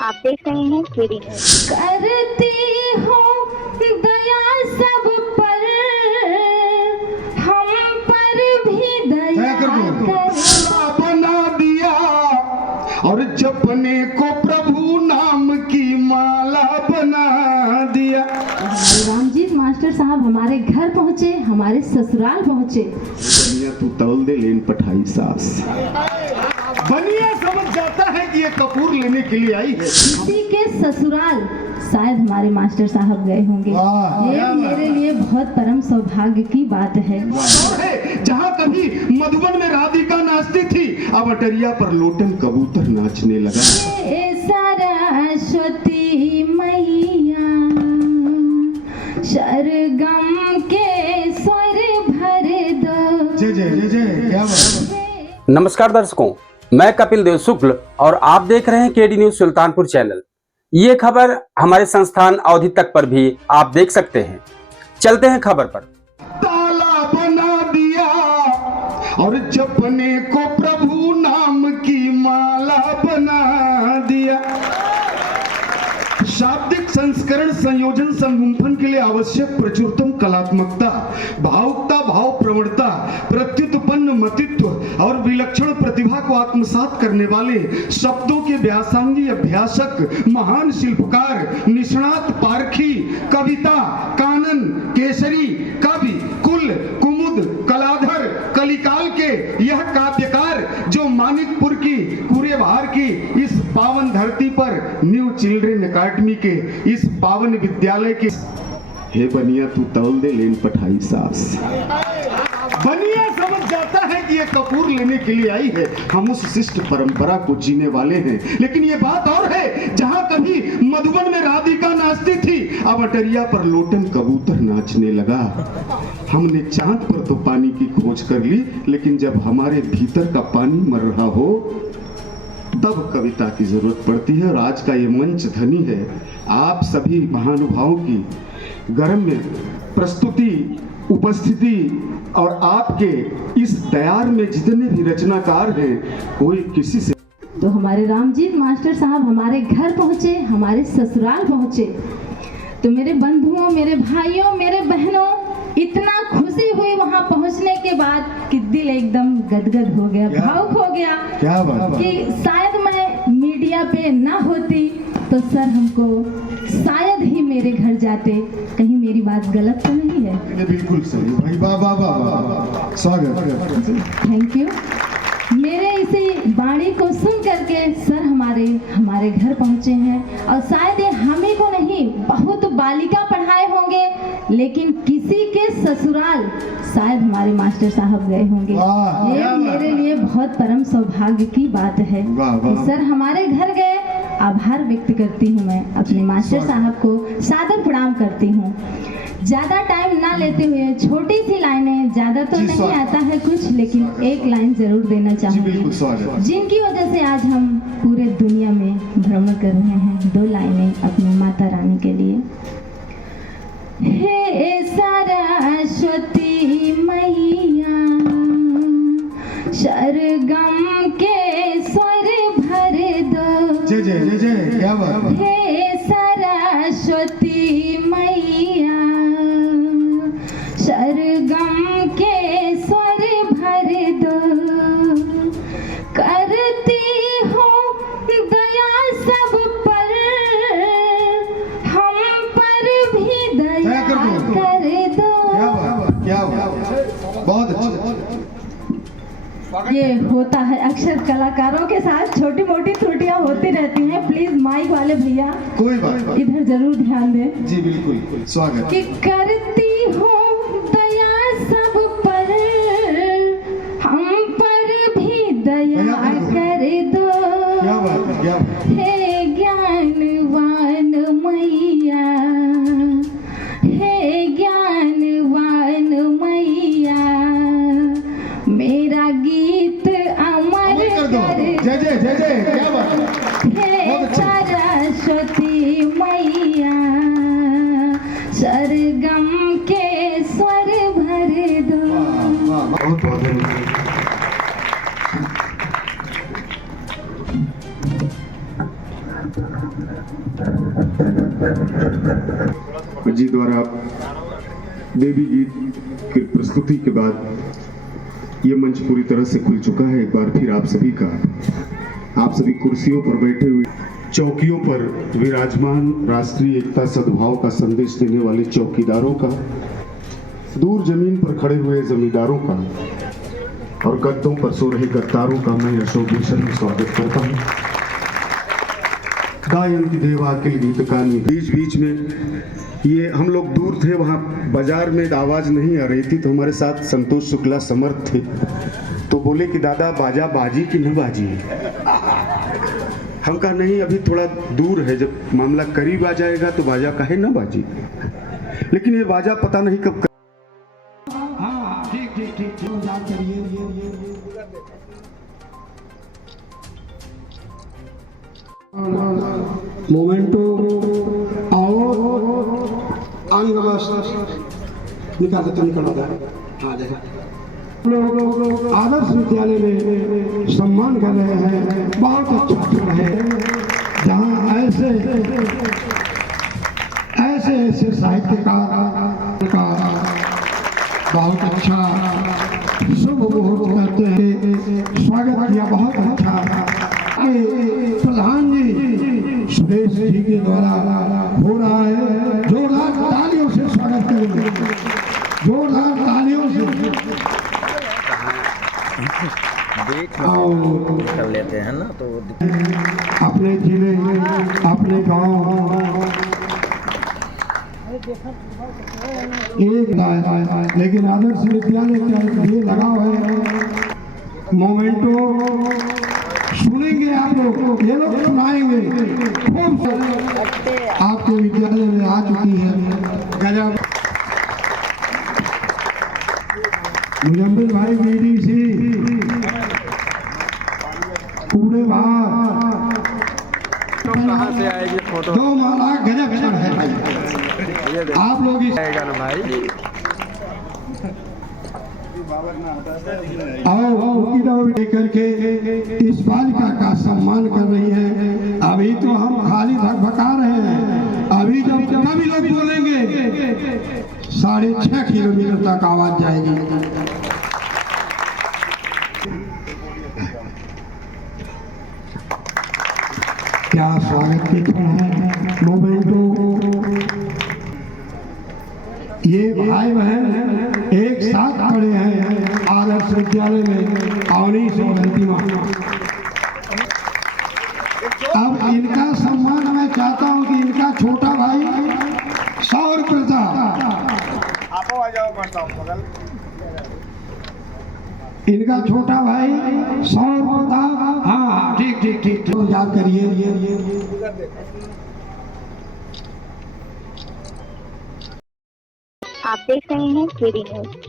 आप देख रहे हैं केडी न्यूज। करती हो दया सब पर, हम पर भी दया कर बना दिया और जपने को प्रभु नाम की माला बना दिया। रामजीत मास्टर साहब हमारे घर पहुँचे, हमारे ससुराल पहुँचे। बनिया तू तौल दे लेन पठाई सास। बनिया समझ जाता है कि ये कपूर लेने के लिए आई है। किसी के ससुराल शायद हमारे मास्टर साहब गए होंगे। ये मेरे लिए बहुत परम सौभाग्य की बात है। जहाँ कभी मधुबन में राधिका नाचती थी, अब अटरिया पर लोटन कबूतर नाचने लगा। सरस्वती मैया सरगम के स्वर भर दो। जय जय जय जय, क्या बात। नमस्कार दर्शकों, मैं कपिल देव शुक्ल और आप देख रहे हैं केडी न्यूज सुल्तानपुर चैनल। ये खबर हमारे संस्थान अवधि तक पर भी आप देख सकते हैं। चलते हैं खबर पर। ताला बना दिया और जपने को प्रभु नाम की माला बना दिया। शाब्दिक संस्करण, संयोजन, संगुंफन के लिए आवश्यक प्रचुरतम कलात्मकता, भावुकता, भाव प्रवणता, प्रत्युत्पन्न मतित्व और विलक्षण प्रतिभा को आत्मसात करने वाले शब्दों के व्यासांगी अभ्यासक, महान शिल्पकार, निष्णात पारखी, कविता, कानन, केसरी, कवि, कुल, कुमुद, कलाधर, कलिकाल के यह काव्यकार जो मानिकपुर की, कुरेबार की इस पावन धरती पर न्यू चिल्ड्रन एकेडमी के इस पावन विद्यालय के। हे बनिया तू तौल दे लेन पठाई सास। बनिया समझ जाता है कि ये कपूर लेने के लिए आई है। हम उस शिष्ट परंपरा को जीने वाले हैं। लेकिन ये बात और है, जहाँ कभी मधुबन में राधिका नाचती थी, अब अटरिया पर लोटन कबूतर नाचने लगा। हमने चांद पर तो पानी की खोज कर ली, लेकिन जब हमारे भीतर का पानी मर रहा हो तब कविता की जरूरत पड़ती है। और आज का ये मंच धनी है आप सभी महानुभावों की गर्म में प्रस्तुति, उपस्थिति और आपके इस तैयार में जितने भी रचनाकार हैं, कोई किसी से। तो हमारे रामजीत मास्टर साहब हमारे घर पहुँचे, हमारे ससुराल पहुँचे। तो मेरे बंधुओं, मेरे भाइयों, मेरे बहनों, इतना खुशी हुई वहाँ पहुँचने के बाद कि दिल एकदम गदगद हो गया, भावुक हो गया। क्या बात कि शायद मैं मीडिया पे ना होती तो सर हमको शायद ही मेरे घर जाते। कहीं मेरी बात गलत तो नहीं है? बिल्कुल सही भाई, वाह वाह वाह, स्वागत। Thank you. मेरे इसी वाणी को सुन करके सर हमारे घर पहुंचे हैं। और शायद ये हमें को नहीं, बहुत बालिका पढ़ाए होंगे, लेकिन किसी के ससुराल शायद हमारे मास्टर साहब गए होंगे। ये मेरे लिए बहुत परम सौभाग्य की बात है कि सर हमारे घर गए। आभार व्यक्त करती हूँ मैं अपने मास्टर साहब को, सादर प्रणाम करती हूँ। ज़्यादा टाइम ना लेते हुए छोटी सी लाइनें, ज़्यादा तो नहीं आता है कुछ, लेकिन एक लाइन जरूर देना चाहूँगी, जिनकी वजह से आज हम पूरे दुनिया में भ्रमण कर रहे हैं। 2 लाइनें अपनी माता रानी के लिए। हे सरस्वती मैया सरगम के स्वर भर दो। जय जय जय जय, क्या बात। हे सरस्वती मैया सरगम के स्वर भर दो। करती हो दया सब पर, हम पर भी दया कर दो। क्या बात, बहुत अच्छा। ये होता है अक्सर कलाकारों के साथ, छोटी मोटी त्रुटियां होती रहती हैं। प्लीज माइक वाले भैया कोई बात इधर जरूर ध्यान दें। जी बिल्कुल, स्वागत। कि करती हो दया सब पर, हम पर भी दया कर दो। क्या बात है, क्या बात। हे ज्ञानवान मैया, हे ज्ञानवान मैया मेरा गीत अमर कर। जय जय जय जय, क्या बात। हे सरस्वती मैया सरगम जी द्वारा देवी गीत की प्रस्तुति के बाद ये मंच पूरी तरह से खुल चुका है। एक बार फिर आप सभी कुर्सियों पर बैठे हुए, चौकियों पर विराजमान, राष्ट्रीय एकता सद्भाव का संदेश देने वाले चौकीदारों का, दूर जमीन पर खड़े हुए जमींदारों का और गद्दों पर सो रहे गद्दारों का मैं अशोक भूषण में स्वागत करता हूँ। गायन की देवा के गीत कहानी बीच में ये हम लोग दूर थे, वहाँ बाजार में आवाज़ नहीं आ रही थी, तो हमारे साथ संतोष शुक्ला समर्थ थे, तो बोले कि दादा बाजा बाजी कि न बाजी। हम कहा नहीं, अभी थोड़ा दूर है, जब मामला करीब आ जाएगा तो बाजा काहे न बाजी। लेकिन ये बाजा पता नहीं कब मोमेंटो आओ अंग बस निकाल लोग आदर्श विद्यालय में सम्मान कर रहे हैं। बहुत अच्छा क्षण है जहाँ ऐसे साहित्यकार का बहुत अच्छा शुभ मुहूर्त करते हैं। स्वागत किया, बहुत अच्छा। प्रधान जी सुरेश जी के द्वारा हो रहा है, जोरदार तालियों से स्वागत करेंगे, जोरदार तालियों से। कर लेते हैं ना, तो अपने जिले, अपने गांव एक, लेकिन आदर्श विद्यालय का ये लगाव है। मोमेंटो सुनेंगे आप लोग, ये लोग सुनाएंगे खूब। आपके विद्यालय में आ चुकी है गजब मुजम्मिल भाई बीडीसी पूरे बाहर कहाँ से आएगी फोटो? दो माला गजब है भाई। आप लोग इस भाई आओ लेकर के इस बालिका का सम्मान कर रही है। अभी तो हम खाली भका रहे हैं, अभी जब कभी लोग बोलेंगे 6.5 किलोमीटर तक आवाज जाएगी। क्या स्वागत के क्षण है। मोमेंटो ये भाई बहन एक साथ खड़े हैं आदर्श विद्यालय में अवनीश और अंतिमा। अब इनका सम्मान मैं चाहता हूं कि इनका छोटा भाई 100 रुपये था, इनका छोटा भाई 100 रुपये था। हाँ ठीक तो याद करिए। आप देख रहे हैं केडी न्यूज।